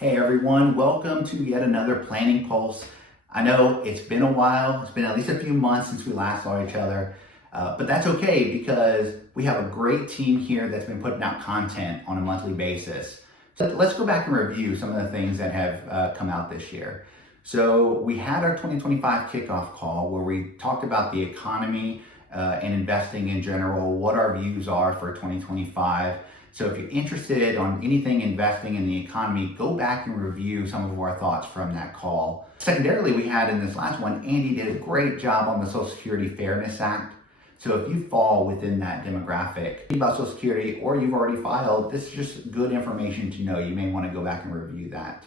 Hey everyone, welcome to yet another Planning Pulse. I know it's been a while, it's been at least a few months since we last saw each other, but that's okay because we have a great team here that's been putting out content on a monthly basis. So let's go back and review some of the things that have come out this year. So we had our 2025 kickoff call where we talked about the economy and investing in general, what our views are for 2025. So if you're interested on anything investing in the economy, go back and review some of our thoughts from that call. Secondarily, we had in this last one, Andy did a great job on the Social Security Fairness Act. So if you fall within that demographic about Social Security or you've already filed, this is just good information to know. You may want to go back and review that.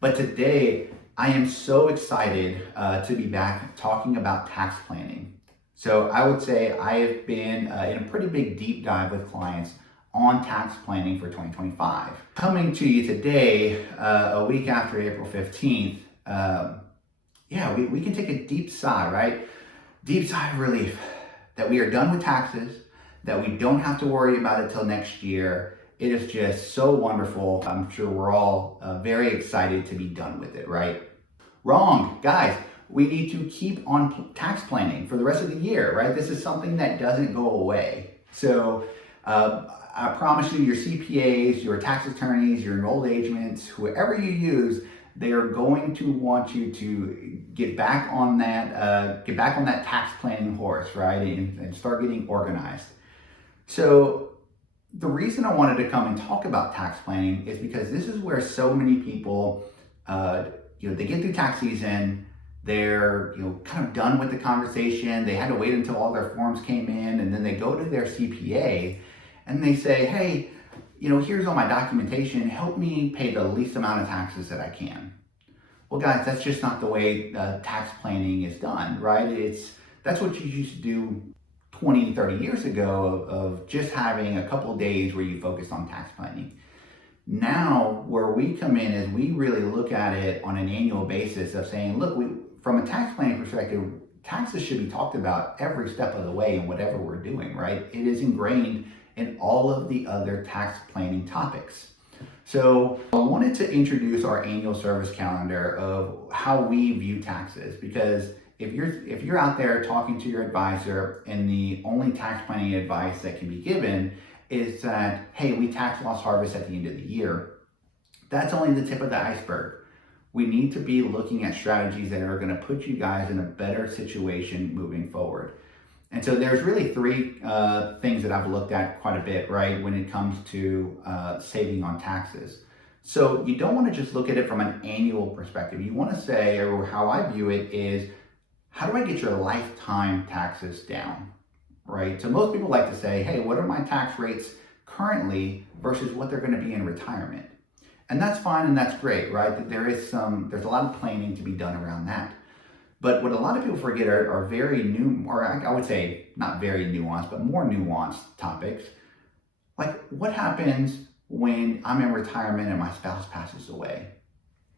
But today, I am so excited to be back talking about tax planning. So I would say I have been in a pretty big deep dive with clients on tax planning for 2025. Coming to you today, a week after April 15th, we can take a deep sigh, right? Deep sigh of relief that we are done with taxes, that we don't have to worry about it till next year. It is just so wonderful. I'm sure we're all very excited to be done with it, right? Wrong, guys. We need to keep on tax planning for the rest of the year, right? This is something that doesn't go away. So I promise you, your CPAs, your tax attorneys, your enrolled agents, whoever you use, they are going to want you to get back on that tax planning horse, right, and start getting organized. So the reason I wanted to come and talk about tax planning is because this is where so many people, they get through tax season, they're kind of done with the conversation. They had to wait until all their forms came in, and then they go to their CPA and they say, hey, here's all my documentation. Help me pay the least amount of taxes that I can. Well, guys, that's just not the way tax planning is done, right? That's what you used to do 20, 30 years ago of just having a couple of days where you focused on tax planning. Now, where we come in is we really look at it on an annual basis of saying, look, from a tax planning perspective, taxes should be talked about every step of the way in whatever we're doing, right? It is ingrained in all of the other tax planning topics. So I wanted to introduce our annual service calendar of how we view taxes, because if you're out there talking to your advisor and the only tax planning advice that can be given is that, hey, we tax loss harvest at the end of the year, that's only the tip of the iceberg. We need to be looking at strategies that are going to put you guys in a better situation moving forward. And so there's really three things that I've looked at quite a bit, right, when it comes to saving on taxes. So you don't want to just look at it from an annual perspective. You want to say, or how I view it is, how do I get your lifetime taxes down, right? So most people like to say, hey, what are my tax rates currently versus what they're going to be in retirement? And that's fine and that's great, right? There's a lot of planning to be done around that. But what a lot of people forget are very new, or I would say not very nuanced, but more nuanced topics. Like what happens when I'm in retirement and my spouse passes away,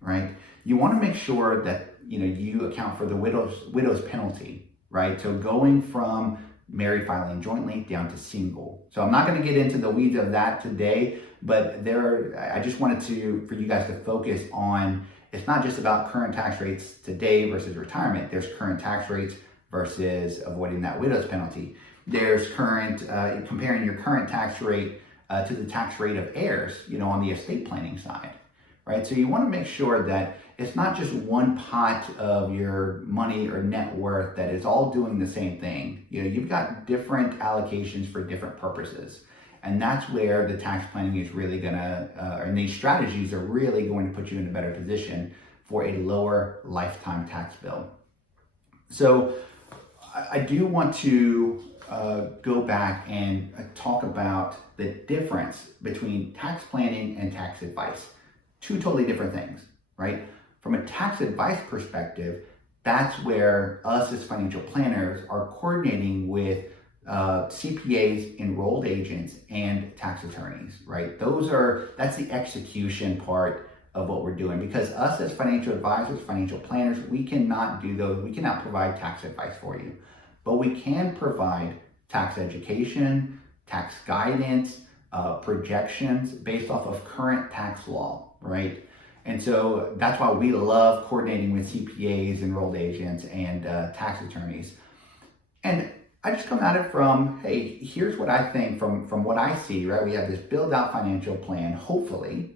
right? You want to make sure that you account for the widow's penalty, right? So going from married filing jointly down to single. So I'm not going to get into the weeds of that today, but I just wanted for you guys to focus on, it's not just about current tax rates today versus retirement. There's current tax rates versus avoiding that widow's penalty. There's comparing your current tax rate to the tax rate of heirs, on the estate planning side, right? So you want to make sure that it's not just one pot of your money or net worth that is all doing the same thing. You've got different allocations for different purposes. And that's where the tax planning is really and these strategies are really going to put you in a better position for a lower lifetime tax bill. So I do want to go back and talk about the difference between tax planning and tax advice. Two totally different things, right? From a tax advice perspective, that's where us as financial planners are coordinating with CPAs, enrolled agents, and tax attorneys, right? That's the execution part of what we're doing, because us as financial advisors, financial planners, we cannot do those. We cannot provide tax advice for you, but we can provide tax education, tax guidance, projections based off of current tax law, right? And so that's why we love coordinating with CPAs, enrolled agents, and tax attorneys. And I just come at it from, hey, here's what I think from what I see, right? We have this build out financial plan, hopefully.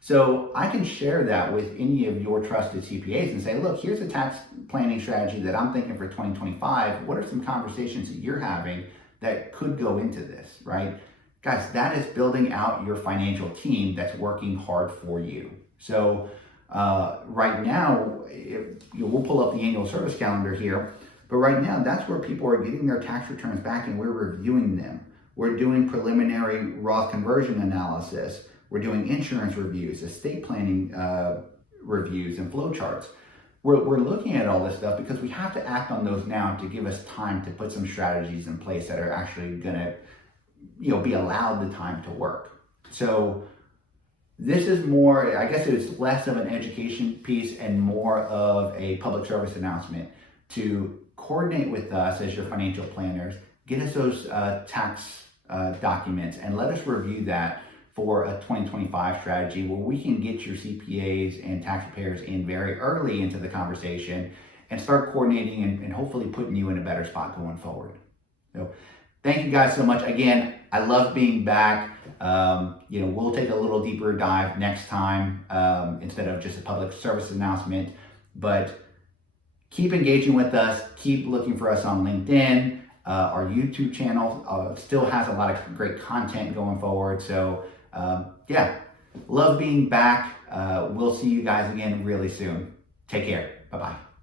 So I can share that with any of your trusted CPAs and say, look, here's a tax planning strategy that I'm thinking for 2025. What are some conversations that you're having that could go into this, right? Guys, that is building out your financial team that's working hard for you. So right now, we'll pull up the annual service calendar here, but right now that's where people are getting their tax returns back and we're reviewing them. We're doing preliminary Roth conversion analysis. We're doing insurance reviews, estate planning reviews, and flow charts. We're looking at all this stuff because we have to act on those now to give us time to put some strategies in place that are actually going to, be allowed the time to work. So this is more, I guess it's less of an education piece and more of a public service announcement to coordinate with us as your financial planners, get us those tax documents and let us review that for a 2025 strategy where we can get your CPAs and taxpayers in very early into the conversation and start coordinating and hopefully putting you in a better spot going forward. So thank you guys so much. Again, I love being back. We'll take a little deeper dive next time instead of just a public service announcement, but keep engaging with us. Keep looking for us on LinkedIn. Our YouTube channel still has a lot of great content going forward. So love being back. We'll see you guys again really soon. Take care. Bye-bye.